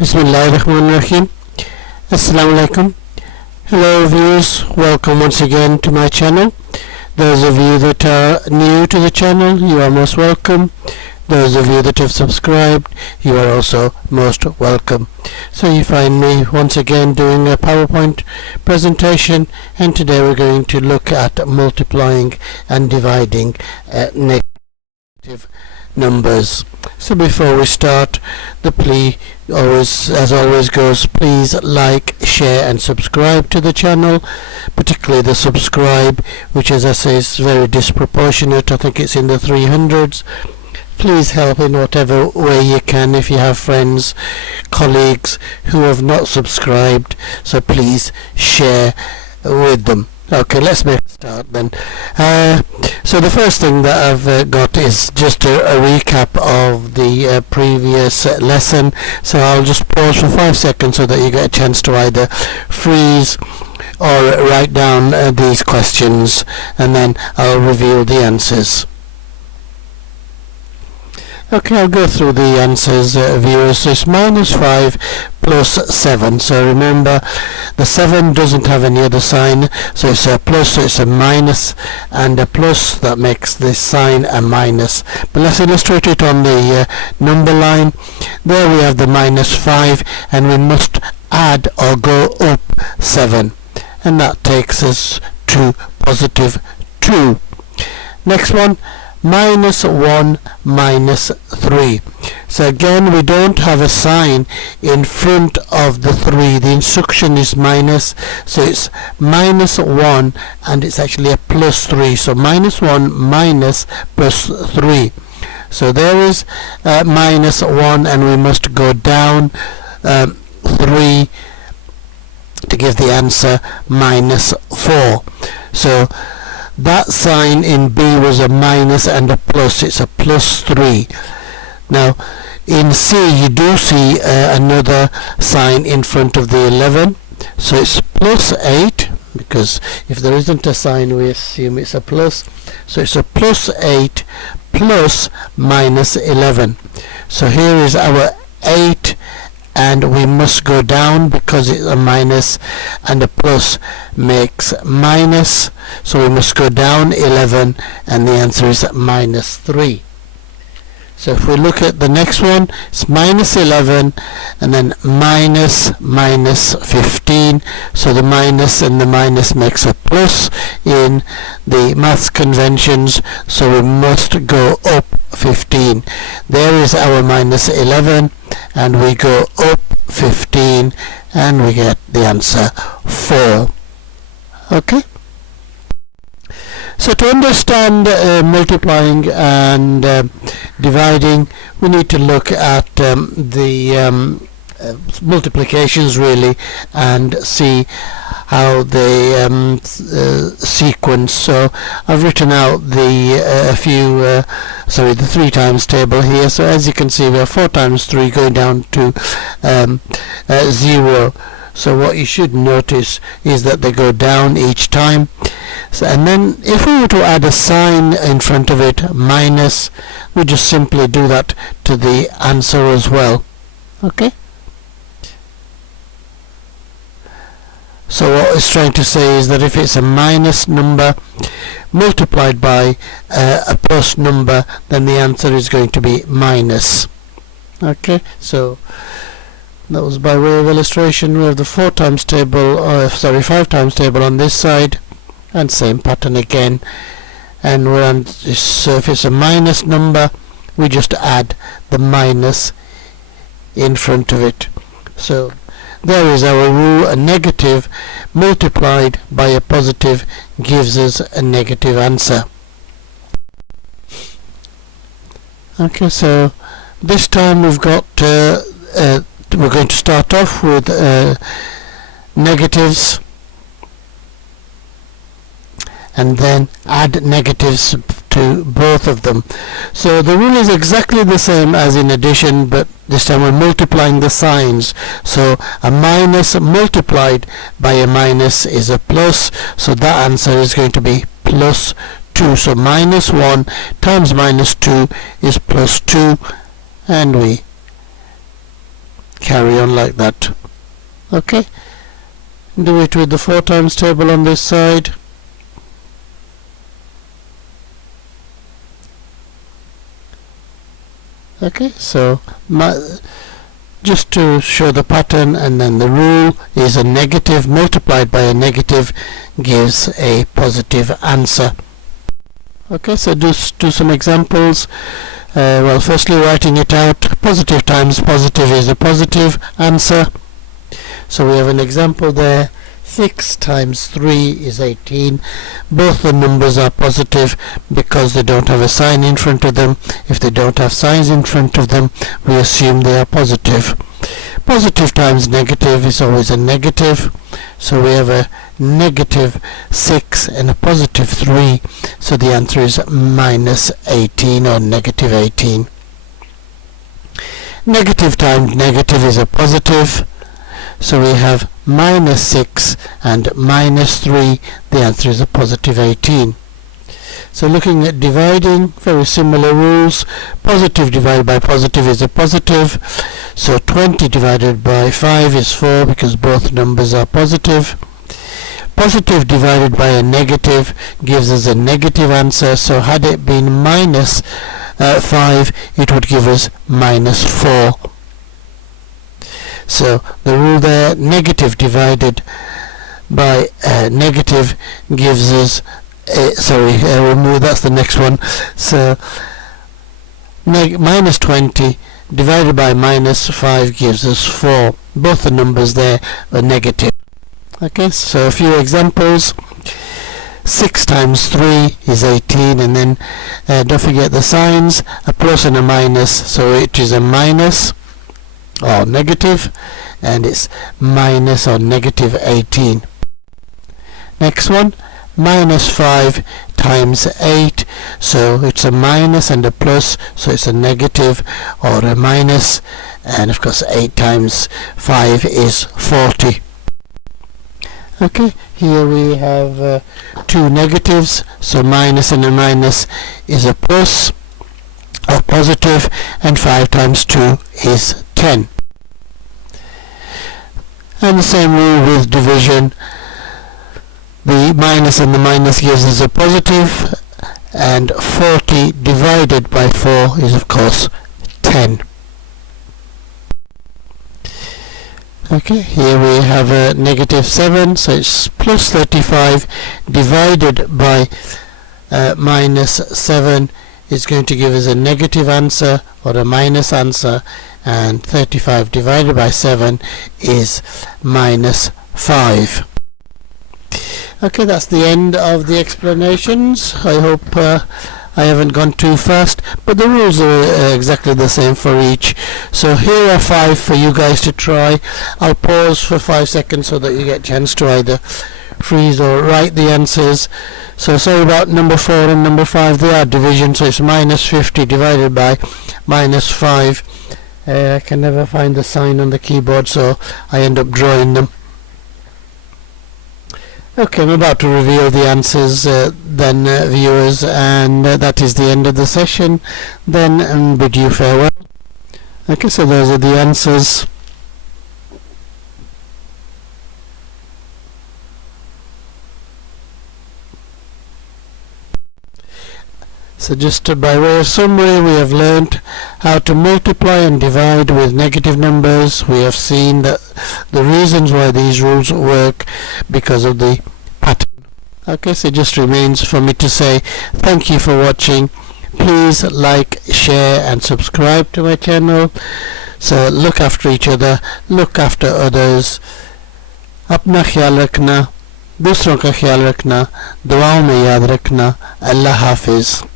Bismillahirrahmanirrahim. Assalamu alaikum. Hello viewers, welcome once again to my channel. Those of you that are new to the channel, you are most welcome. Those of you that have subscribed, you are also most welcome. So you find me once again doing a PowerPoint presentation, and today we're going to look at multiplying and dividing negative numbers. So before we start, the plea as always goes, please like, share and subscribe to the channel, particularly the subscribe, which as I say is very disproportionate. I think it's in the 300s. Please help in whatever way you can if you have friends, colleagues who have not subscribed, so please share with them. Okay, let's make a start then. So the first thing that I've got is just a recap of the previous lesson. So I'll just pause for 5 seconds so that you get a chance to either freeze or write down these questions, and then I'll reveal the answers. Okay, I'll go through the answers, viewers. So it's minus 5 plus 7. So remember, the 7 doesn't have any other sign, so it's a plus, so it's a minus and a plus. That makes this sign a minus. But let's illustrate it on the number line. There we have the minus 5, and we must add or go up 7. And that takes us to positive 2. Next one. Minus 1 minus 3. So again, we don't have a sign in front of the 3. The instruction is minus, so it's minus 1 and it's actually a plus 3. So minus 1 minus plus 3. So there is minus 1, and we must go down 3 to give the answer minus 4. So that sign in B was a minus and a plus. It's a plus 3. Now in C you do see another sign in front of the 11, so it's plus 8, because if there isn't a sign we assume it's a plus. So it's a plus 8 plus minus 11. So here is our 8, and we must go down because it's a minus and a plus makes minus, so we must go down 11, and the answer is minus 3. So if we look at the next one, it's minus 11 and then minus 15. So the minus and the minus makes a plus in the maths conventions, so we must go up 15. There is our minus 11, and we go up 15, and we get the answer 4. Okay. So to understand multiplying and dividing, we need to look at the multiplications really, and see how they sequence. So I've written out the the 3 times table here. So as you can see, we have 4 times 3 going down to 0. So what you should notice is that they go down each time. So, and then if we were to add a sign in front of it, minus, we just simply do that to the answer as well. Okay. So what it's trying to say is that if it's a minus number multiplied by a plus number, then the answer is going to be minus. Okay, so that was by way of illustration. We have the 4 times table, 5 times table on this side, and same pattern again. And we're on this, so if it's a minus number, we just add the minus in front of it. So there is our rule. A negative multiplied by a positive gives us a negative answer. Okay, so this time we've got we're going to start off with negatives, and then add negatives to both of them. So the rule is exactly the same as in addition, but this time we're multiplying the signs. So a minus multiplied by a minus is a plus, so that answer is going to be plus 2. So minus 1 times minus 2 is plus 2, and we carry on like that. Okay, do it with the 4 times table on this side. Okay, so just to show the pattern, and then the rule is a negative multiplied by a negative gives a positive answer. Okay, so do some examples. Well, firstly, writing it out. Positive times positive is a positive answer. So we have an example there. 6 times 3 is 18. Both the numbers are positive because they don't have a sign in front of them. If they don't have signs in front of them, we assume they are positive. Positive times negative is always a negative. So we have a negative 6 and a positive 3. So the answer is minus 18 or negative 18. Negative times negative is a positive. So we have minus 6 and minus 3. The answer is a positive 18. So looking at dividing, very similar rules. Positive divided by positive is a positive. So 20 divided by 5 is 4 because both numbers are positive. Positive divided by a negative gives us a negative answer. So had it been minus 5, it would give us minus 4. So the rule there, negative divided by negative gives us remove, that's the next one. So minus 20 divided by minus 5 gives us 4. Both the numbers there are negative. Okay, so a few examples. 6 times 3 is 18, and then don't forget the signs, a plus and a minus, so it is a minus or negative, and it's minus or negative 18. Next one, minus 5 times 8, so it's a minus and a plus, so it's a negative or a minus, and of course 8 times 5 is 40. Okay, here we have 2 negatives, so minus and a minus is a plus or positive, and 5 times 2 is 10. And the same rule with division. The minus and the minus gives us a positive, and 40 divided by 4 is of course 10. Okay, here we have a negative 7, so it's plus 35 divided by minus 7 is going to give us a negative answer or a minus answer, and 35 divided by 7 is minus 5. Okay, that's the end of the explanations. I hope I haven't gone too fast, but the rules are exactly the same for each. So here are 5 for you guys to try. I'll pause for 5 seconds so that you get a chance to either freeze or write the answers. So sorry about number 4 and number 5, they are division, so it's minus 50 divided by minus 5. I can never find the sign on the keyboard, so I end up drawing them. Okay, I'm about to reveal the answers then, viewers, and that is the end of the session then, and bid you farewell. Okay, so those are the answers. So just by way of summary, we have learnt how to multiply and divide with negative numbers. We have seen that the reasons why these rules work because of the pattern. Okay, so it just remains for me to say thank you for watching. Please like, share and subscribe to my channel. So look after each other, look after others. अपना ख्याल रखना, दूसरों का ख्याल रखना, दुआओं में याद रखना. अल्लाह हाफिज.